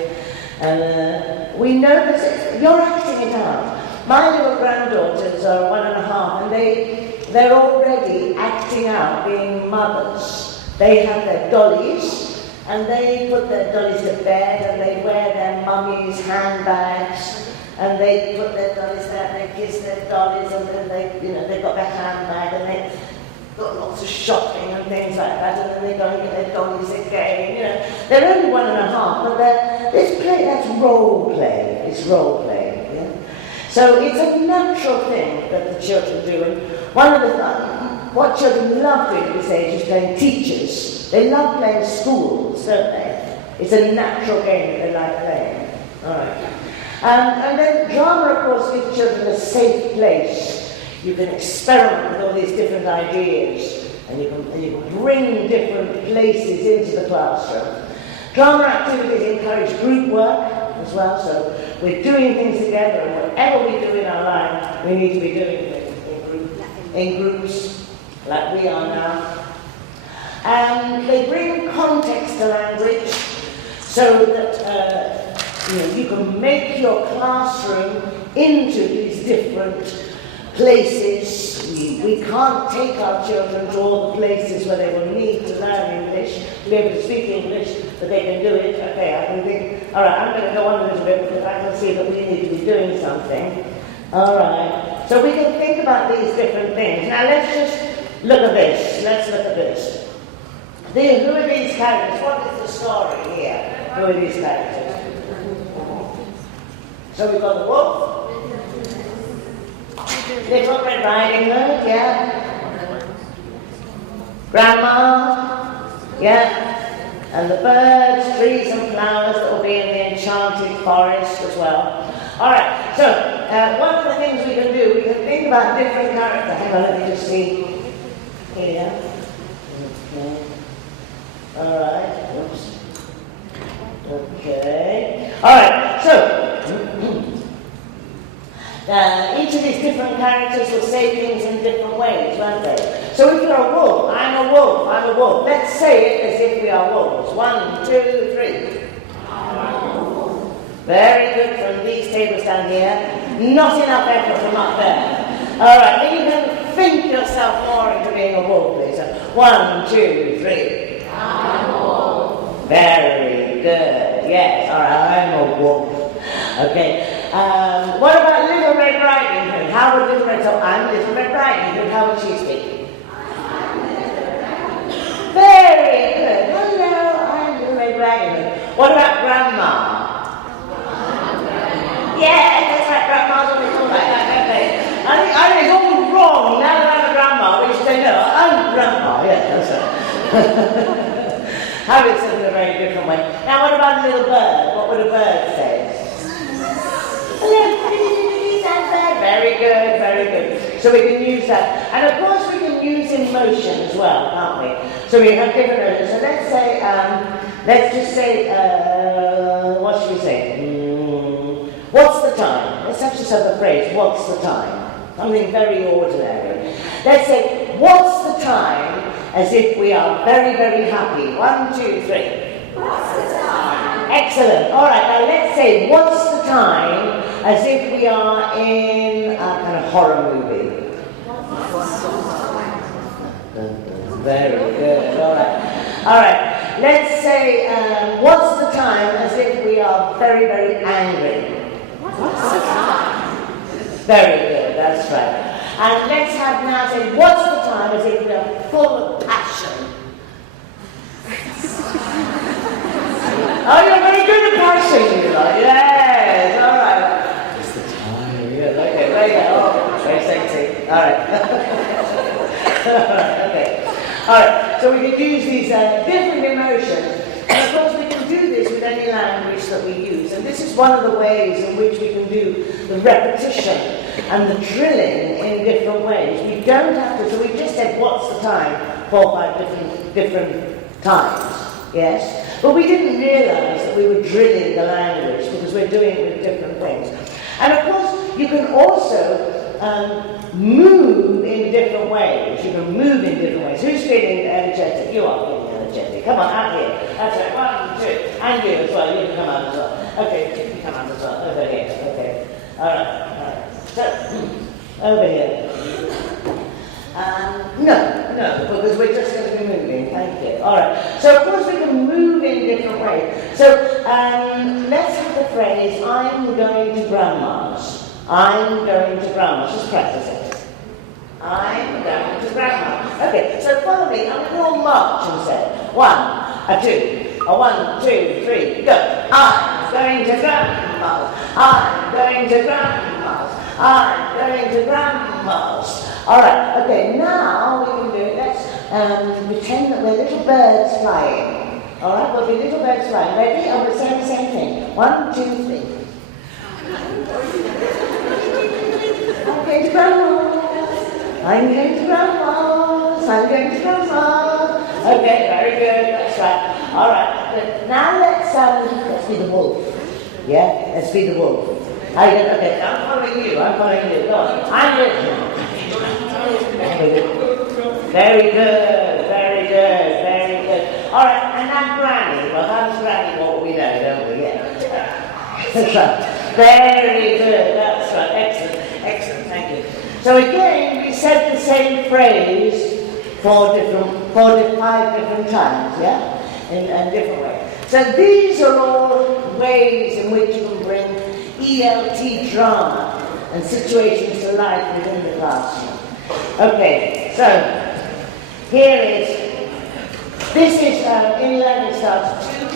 And we know that you're acting it out. My little granddaughters are 1.5, and they're already acting out being mothers. They have their dollies, and they put their dollies to bed, and they wear their mummy's handbags, and they put their dollies there, and they kiss their dollies, and then they've got their handbag, and they've got lots of shopping and things like that, and then they go and get their dollies again, They're only 1.5, but that's role play. It's role play, yeah? So it's a natural thing that the children do, and one of what children love doing at this age is playing teachers. They love playing schools, don't they? It's a natural game that they like playing. All right. And then drama, of course, gives children a safe place. You can experiment with all these different ideas, and you can bring different places into the classroom. Drama activities encourage group work as well, so we're doing things together, and whatever we do in our life, we need to be doing it in groups, like we are now. And they bring context to language, so that you can make your classroom into these different places. We can't take our children to all the places where they will need to learn English, to be able to speak English, but they can do it. Okay, I can think, all right, I'm going to go on a little bit because I can see that we need to be doing something. All right, so we can think about these different things. Now let's just look at this. Let's look at this. Who are these characters? What is the story here? Who are these characters? So we've got the wolf. Little Red Riding Hood, yeah. Grandma, yeah. And the birds, trees and flowers that will be in the enchanted forest as well. All right, so one of the things we can do, we can think about different characters. Hang on, let me just see. Here. Okay. All right, oops. Okay. All right, so each of these different characters will say things in different ways, won't they? So if you're a wolf, I'm a wolf, I'm a wolf. Let's say it as if we are wolves. 1, 2, 3. Very good from these tables down here. Not enough effort from up there. All right, then you can think yourself more into being a wolf, please. 1, 2, 3. I'm a wolf. Very good. Yes, all right, I'm a wolf. Okay. What about Little Red Riding Hood? How would Little Red? So I'm Little Red Riding Hood. How would she speak? Very good. Hello, I'm Little Red Riding Hood. What about Grandma? Yeah, that's right. Grandma's always talking like that, don't they? I think it's all wrong. Now that I'm a grandma, we should say no. I'm Grandma. Yeah, that's right. Habits in a very different way. Now, what about a little bird? What would a bird say? Very good, very good. So we can use that. And of course we can use emotion as well, can't we? So we have different emotions. So let's just say, what should we say? What's the time? Let's just have the phrase, what's the time? Something very ordinary. Let's say, what's the time? As if we are very, very happy. 1, 2, 3. What's the time? Excellent. All right, now let's say, what's the time? As if we are in a kind of horror movie. Very good. All right. let's say, what's the time, as if we are very, very angry. What's the time? Very good, that's right. And let's have now say, what's the time, as if we are full of passion. Oh, you're very good at passion, you know. Yes, all right. It's the time. Yes, okay, there you go. Oh, very sexy. All right. All right, okay. All right, so we can use these different emotions. And of course, we can do this with any language that we use. And this is one of the ways in which we can do the repetition and the drilling in different ways. We don't have to, so we just said, what's the time? 4 or 5 different times. Yes? But we didn't realise that we were drilling the language because we're doing it with different things. And of course, you can also move in different ways. You can move in different ways. Who's feeling energetic? You are feeling energetic. Come on, out here. That's right. 1, 2. And you as well. You can come out as well. Okay, you come out as well. Over here. Okay. All right. So, over here. No, because we're just going to be moving. Thank you. All right. So, of course, we can move in different ways. So, let's have the phrase, I'm going to Grandma's. I'm going to Grandma's. Just practice it. I'm going to Grandma's. Okay, so follow me. I'm going to all march and say, 1, 2, 1, 2, 3, go. I'm going to Grandma's. I'm going to Grandma's. I'm going to Grandma's. All right, okay, now we can do it. Let's pretend that we're little birds flying. All right, we'll be little birds flying. Ready? And we'll say the same thing. 1, 2, 3. I'm going to Grandma's. I'm going to Grandma's. I'm going to Grandma's. Okay, very good. That's right. All right. But now let's be the wolf. Yeah, let's be the wolf. Okay, I'm following you. Go on. I'm with you. Very good. All right, and now Granny. Well, that's Granny what we know, don't we? Yeah. That's right. Very good. That's right. Excellent. Thank you. So again, we said the same phrase 5 different times, yeah, in different ways. So these are all ways in which you can bring ELT drama and situations to life within the classroom. Okay, so here is, this is in learning starts 2.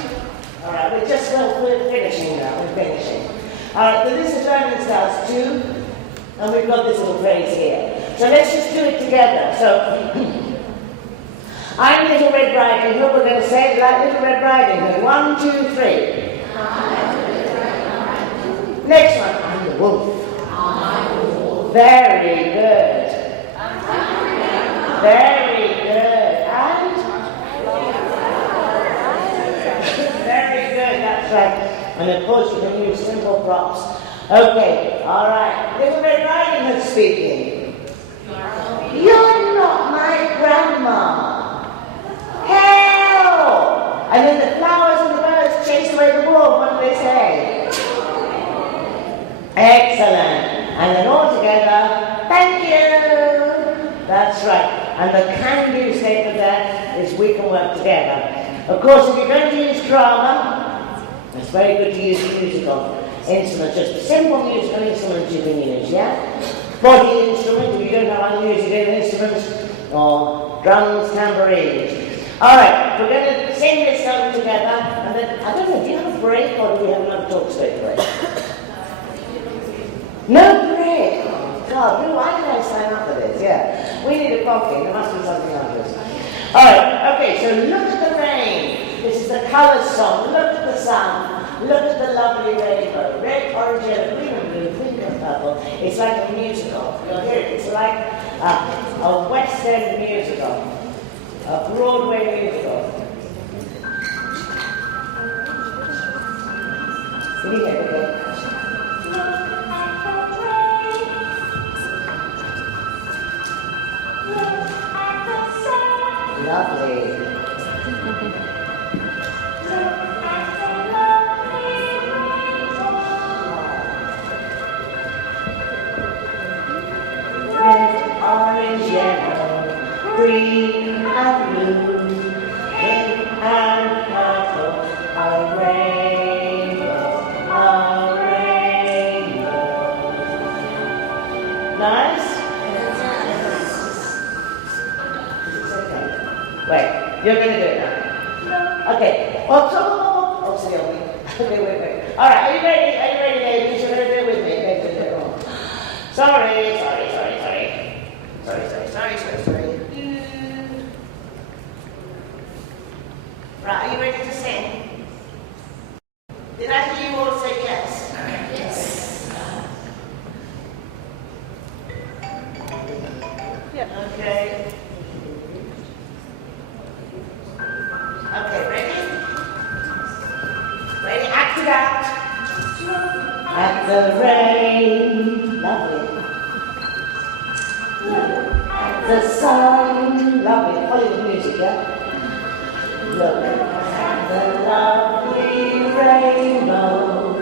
All right, we're finishing now, All right, so this is learning starts 2, and we've got this little phrase here. So let's just do it together. So, I'm Little Red Riding Hood. We're going to say it like Little Red Riding Hood. 1, 2, 3. Next one. I'm the wolf. Very good. Very good. And? Very good, that's right. And of course you can use simple props. Okay, all right. Little Red Riding Hood speaking. You're not my grandma. Help! And then the flowers and the birds chase away the wolf. What do they say? Excellent. And then all together, thank you. That's right. And the can-do statement there is we can work together. Of course, if you're going to use drama, it's very good to use musical instruments. Just simple musical instruments you can use, yeah? Body instrument, if you don't have unmusical instruments, or drums, tambourines. All right, we're going to sing this song together, and then, I don't know, do you have a break, or do we have another talk straight break? No break! Oh, God, why did I sign up for this? Yeah, we need a coffee, there must be something like this. All right, okay, so look at the rain. This is the colours song. Look at the sun. Look at the lovely rainbow. Red, orange, yellow, green and blue, pink and purple. It's like a musical. You'll hear it. It's like a West End musical. A Broadway musical. Can you hear it? Lovely. Red, orange, yellow, green and blue, pink and You're going to do it now? Okay. Oops, okay, wait. All right, are you ready? Are you ready, ladies? You're going to do it with me. Sorry. Right, are you ready to sing? Did I hear you all say yes? Yes. Okay. Okay, ready? Ready? Act it out. At the rain, lovely. At the sun, lovely. Hollywood music, yeah? Look at the lovely rainbow.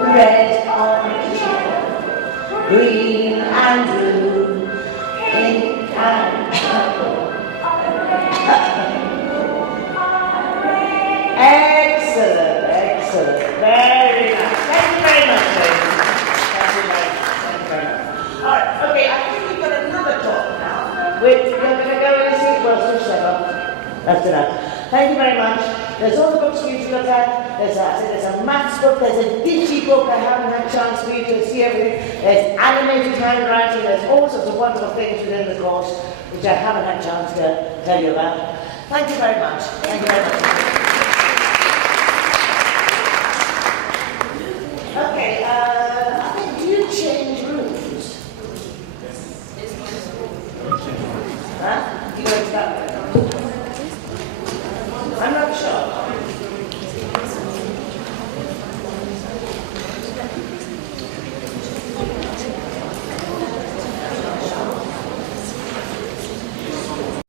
Red, orange, green and blue, pink and purple. Excellent. Very nice. Thank you very much, ladies. Thank you very much. All right, okay, I think we've got another talk now. Wait, you're going to go and see it. Well, switch that off. That's enough. Thank you very much. There's all the books for you to look at. There's a maths book, there's a digi book. I haven't had a chance for you to see everything. There's animated handwriting, there's all sorts of wonderful things within the course which I haven't had a chance to tell you about. Thank you very much. Thank you very much.